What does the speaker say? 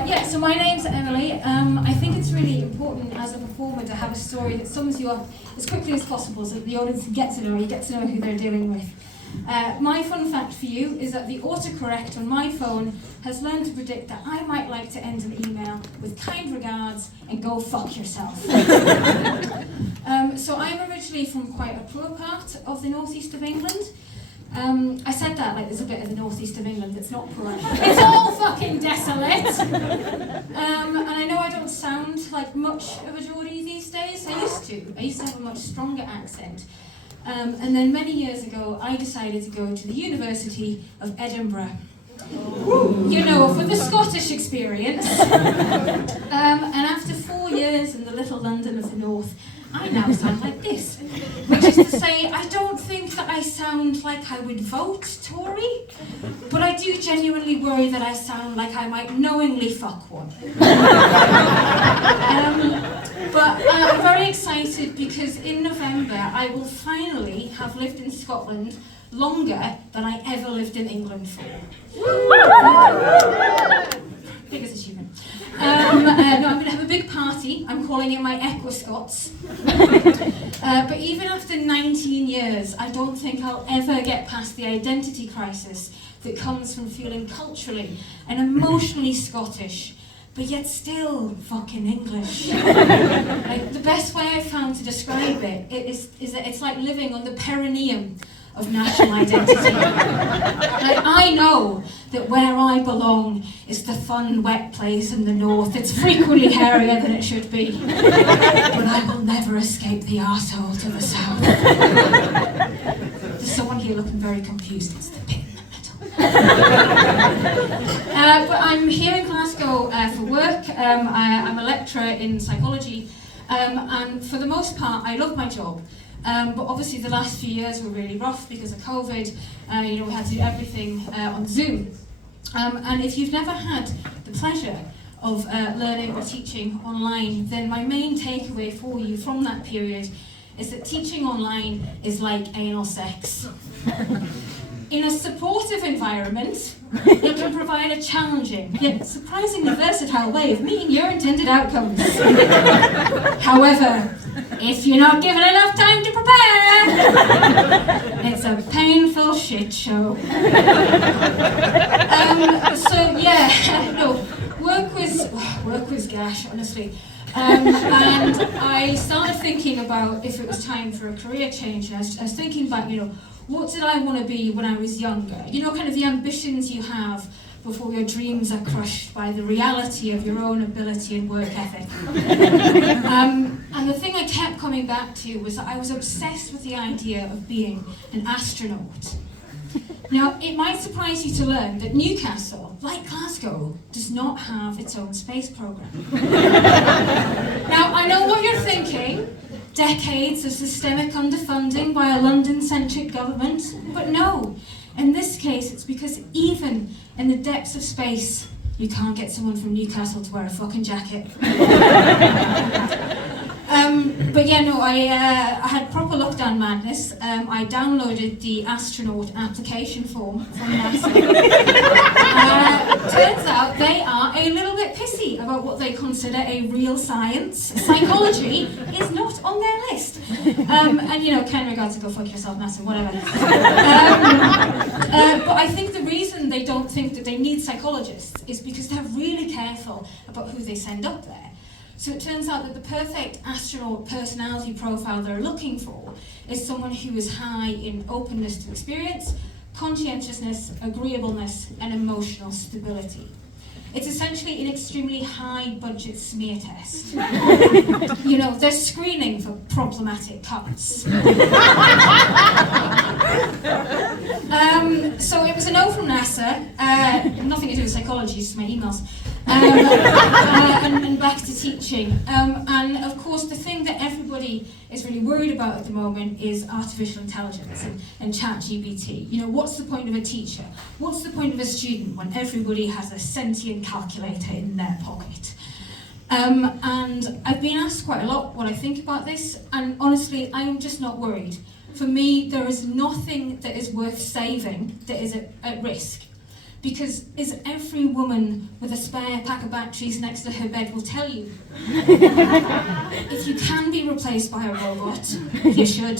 So my name's Emily. I think it's really important as a performer to have a story that sums you up as quickly as possible so that the audience gets to know you, get to know who they're dealing with. My fun fact for you is that the autocorrect on my phone has learned to predict that I might like to end an email with kind regards and go fuck yourself. So I'm originally from quite a poor part of the northeast of England. I said that like there's a bit of the northeast of England that's not poor. It's all fucking desolate. And I know I don't sound like much of a Geordie these days. I used to have a much stronger accent. And then many years ago, I decided to go to the University of Edinburgh. You know, for the Scottish experience. And after 4 years in the little London of the North, I now sound like this. Which is to say, I don't think that I sound like I would vote Tory, but I do genuinely worry that I sound like I might knowingly fuck one. But I'm very excited because in November I will finally have lived in Scotland longer than I ever lived in England for. Biggest achievement. No, I'm going to have a big party. I'm calling it my Equiscots. But even after 19 years, I don't think I'll ever get past the identity crisis that comes from feeling culturally and emotionally Scottish, but yet still fucking English. Like, the best way I've found to describe it is that it's like living on the perineum of national identity. Like, I know that where I belong is the fun, wet place in the north. It's frequently hairier than it should be. But I will never escape the arsehole to the south. There's someone here looking very confused. It's the pit in the middle. But I'm here in Glasgow for work. I'm a lecturer in psychology. And for the most part, I love my job. But obviously the last few years were really rough because of COVID. We had to do everything on Zoom. And if you've never had the pleasure of learning or teaching online, then my main takeaway for you from that period is that teaching online is like anal sex. In a supportive environment, it can provide a challenging, yet surprisingly versatile way of meeting your intended outcomes. However, if you're not given enough time to prepare, it's a painful shit show. Work was gash, honestly. And I started thinking about if it was time for a career change, and I was thinking about, what did I want to be when I was younger? Kind of the ambitions you have before your dreams are crushed by the reality of your own ability and work ethic. And the thing I kept coming back to was that I was obsessed with the idea of being an astronaut. Now, it might surprise you to learn that Newcastle, like Glasgow, does not have its own space program. Now, I know what you're thinking. Decades of systemic underfunding by a London-centric government, but no. In this case, it's because even in the depths of space, you can't get someone from Newcastle to wear a fucking jacket. I had proper lockdown madness. I downloaded the astronaut application form from NASA. Turns out they are a little bit pissy about what they consider a real science. Psychology is not on their list. Kind regards to go fuck yourself, NASA, whatever. But I think the reason they don't think that they need psychologists is because they're really careful about who they send up there. So it turns out that the perfect astronaut personality profile they're looking for is someone who is high in openness to experience, conscientiousness, agreeableness, and emotional stability. It's essentially an extremely high budget smear test. They're screening for problematic cuts. So it was a no from NASA, nothing to do with psychology, just my emails. And back to teaching. And of course, the thing that everybody is really worried about at the moment is artificial intelligence and ChatGPT. What's the point of a teacher? What's the point of a student when everybody has a sentient calculator in their pocket? And I've been asked quite a lot what I think about this, and honestly, I am just not worried. For me, there is nothing that is worth saving that is at risk. because as every woman with a spare pack of batteries next to her bed will tell you, if you can be replaced by a robot, you should.